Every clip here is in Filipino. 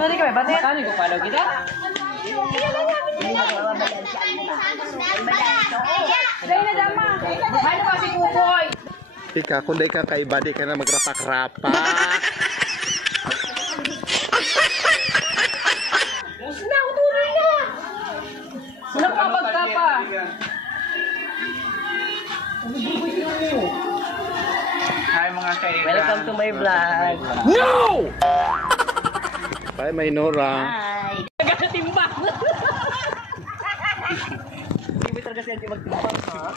Nanti kami batik. Kani ko palo kita. Dai na dama. Ano pa si Kukoy? Ika, kung di ka kay badi ka na magrapak-rapak. Musna, utuloy na. Nakapag ka pa. Hi mga kaibigan. Welcome to my vlog. No! Bye, Maynora. Hi. Nagkatimbang. Hindi talaga siya magtimbang ha.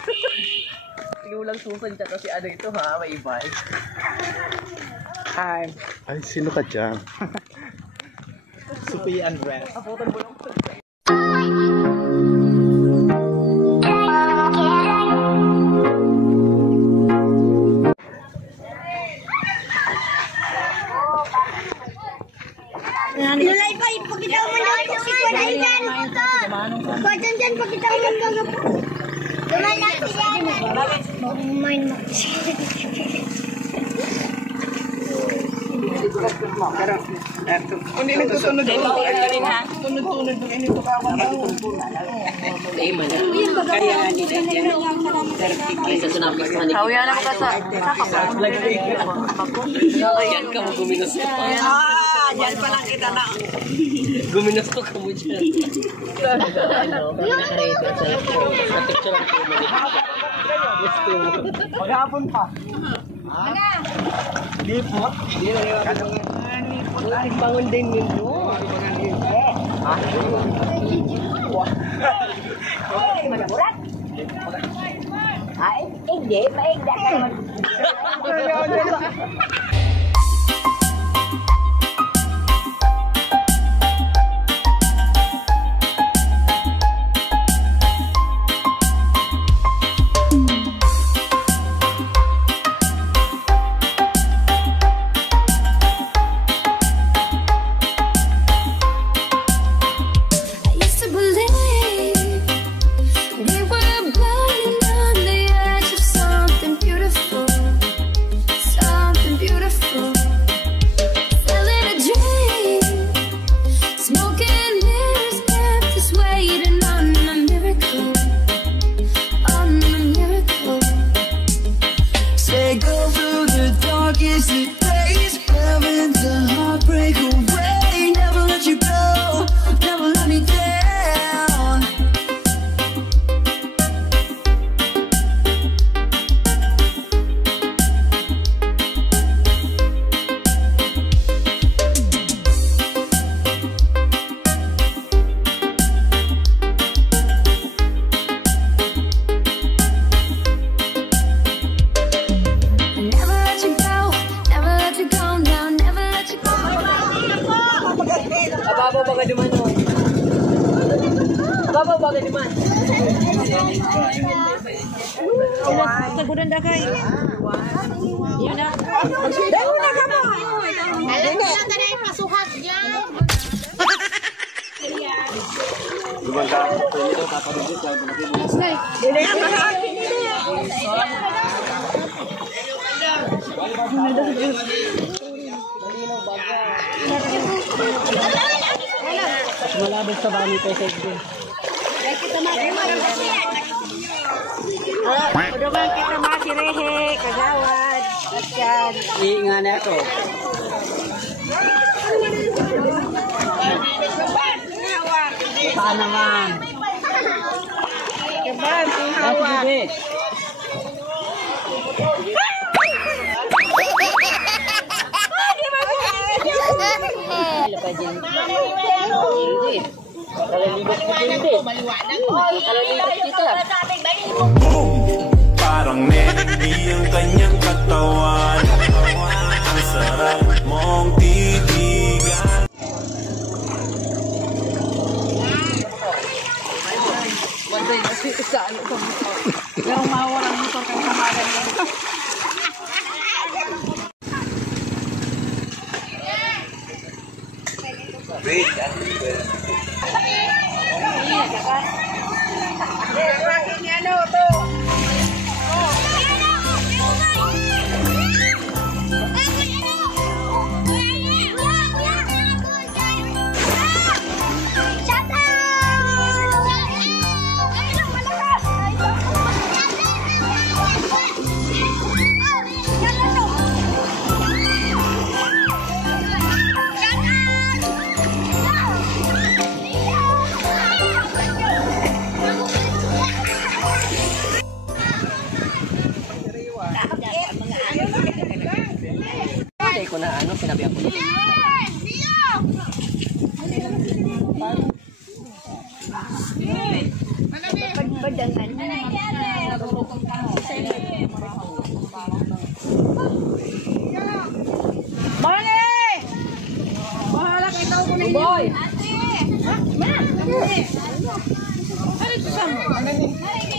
Tinulang susan siya kasi ano ito ha, may iba. Hi. Ay, sino ka dyan? Supi Andres. Abutan mo lang. Nulay pa, ipakita mo na ito si Kuya dyan. Kuya dyan, pakita mo na ito. Tumala siya. Mag-mind mo. Hindi nagtutunog ito. Tunod-tunod ng inito ka. Kaya nila yan. Hawian ako ka sa vlog. Yan ka mo guminos ka pa. Yan pa lang kita na. Guminos ko ka mo dyan. Maghapon pa. Lipot? Lipot ay Bangon din nyo. Ay, hindi, maigda ka naman. Babaw bagay naman. Sagudan dah kay. Yan na. Dahil na ka mo. Alam ko lang ganun yung pasuhat dyan. Lumang ka, pwede daw kaparugit. Hindi na mahati nila. Malabog sa bani ko sa igin. Udah bang kita masih rehe, kagawad. Atyan. Iingan na ito. Saan naman? Kaban, Hawa. Parang Nelly ang kanyang katawan. Ang sarap mong titigan. Banday kasi sa ano sa motor. Pero mawalan motor kang kamagan niya. ko na ano, sinabihan ko niya. Boy!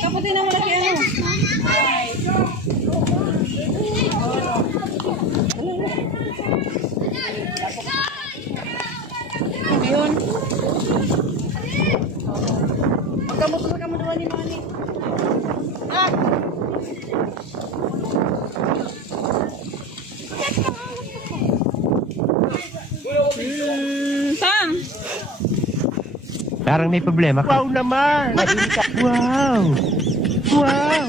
Kapatid na malaki ano? Yun. Pagkamusunod ka mo doon ni Mani. Ah! Sam! Parang may problema ka. Wow naman! Wow! Wow!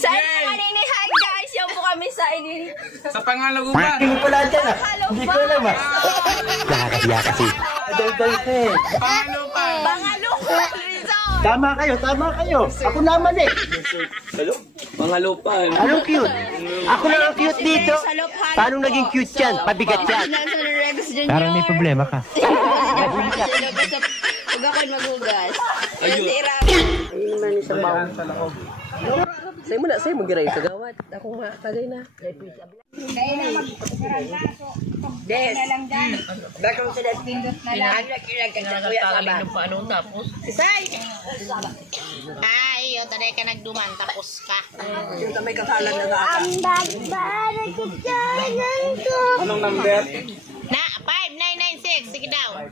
Saan po kanini? Hi guys! Yan po kami sa ini. Sa Pangalaguban. Hindi ko lang dyan ah. Hindi ko alam ah. Nakakasiya kasi. Pangalupan. Bangalupa! Rizal! Tama kayo. Ako naman eh. Pangalupan. Anong cute? Ako lang ang cute dito. Paano naging cute yan? Pabigat yan. Parang may problema ka. Huwag ako'y magugas. Ayun. Sa'yo mo giray sa gawad. Akong matagay na. Des. Bakit sa pindot na lang. Ano kilag ka sa kuya ka ba? Paano tapos? Ay, yun, tanay ka nagduman, tapos ka. Yung may kasalan na nga. Ang bagbara ko dyan ko. Anong number? Na, 5996, sige daw.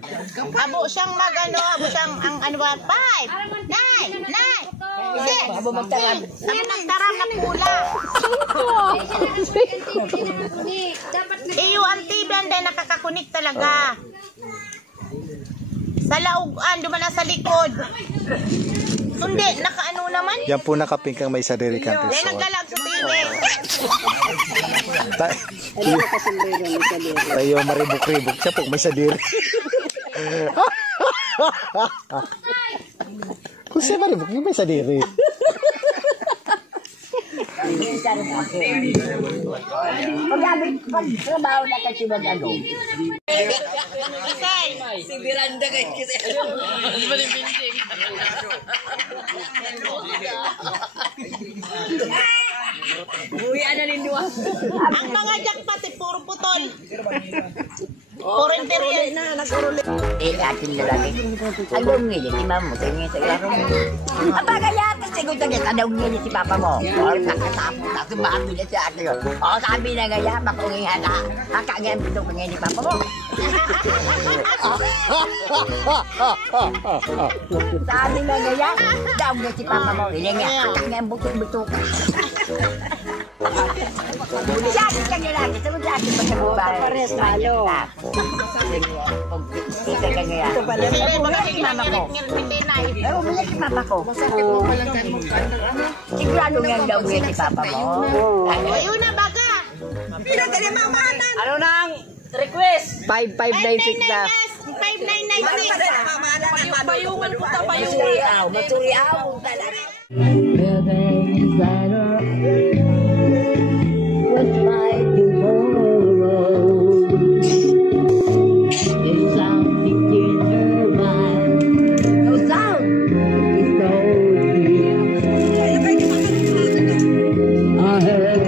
Abo siyang abo siyang, ang ano ba, 5, 9, 6. Abo magtarad. Abo magtarad na pula. Iyo, ang TV ang dahil nakakakunik talaga. Sa laugan, duman na sa likod. Hindi, nakaano naman. Yan po nakapink ang may sarili kang Dahil pisot. naggalag sa TV. Tayo maribok-ribok siya po may sadiri. Kung siya maribok, yung may sadiri. Pag-trabaho na kasi mag-ano. Isay. Si Miranda kayo kasi ano. Di ba yung binding? Buhian na ninduwa. Ang mga jackpot, puro putol. Puro interior. Ating lalaki. Anong ngili si mamo? Tingin sa ilaro mo. Abaga yata siguro tagay. Anong ngili si papa mo? O, nakasapot na. Sumabi na siya akin yun. O, sabi na gaya, makungihan na. Nakagyan ito kung ngili papa mo. Sabi na gaya, daw nga si papa mo. Hindi nga, nakagyan butok-butok. Sa akin kang lalaki. Sabi sa akin pagkabuba. Pares, talo. Ito ka gaya. Bumili si mama ko. Bumili si papa ko. Sigurado nga daw nga si papa mo. Ayun na baga. Ano nang request? 5596 na. 5996. Payungan ko ta, payungan. Masuriaw. Masuriaw. Talaga. What's my tomorrow? It's something determined. No sound. It's so deep. I heard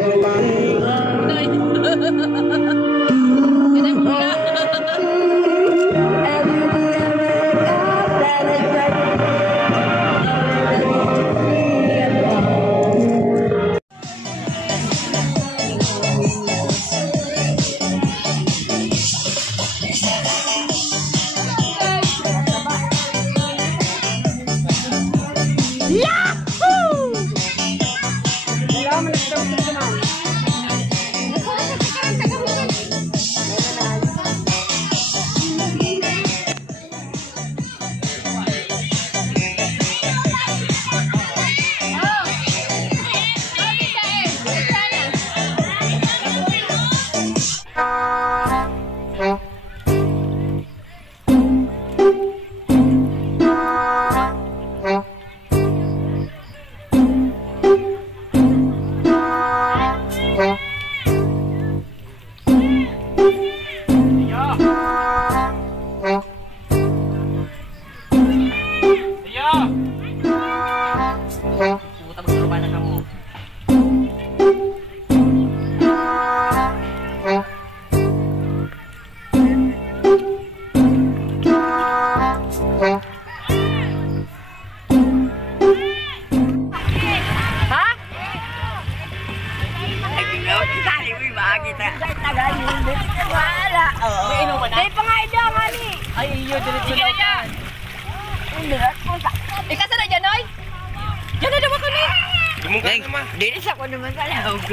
Dinis ako naman sa loob.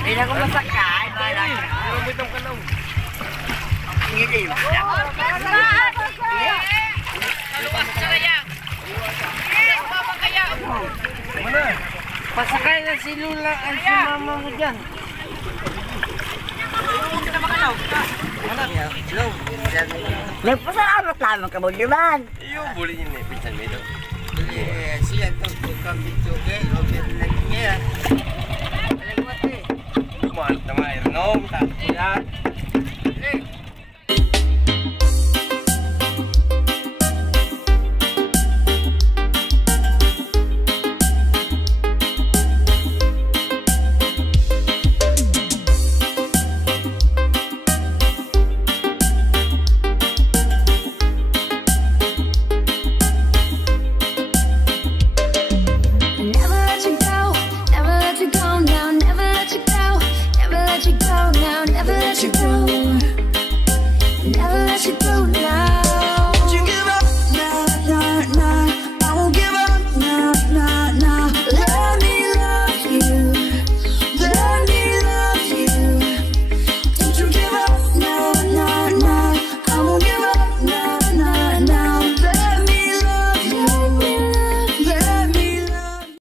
Hindi na ako masakay. Bahala ka. Butang ka lang. Hindi. Pasakay na si Lula at si mama mo dyan. Nagpasalamat lamang ka mo naman. Iyo, boleh niya na. Pinsan mo ito. Siya ito, kami ito.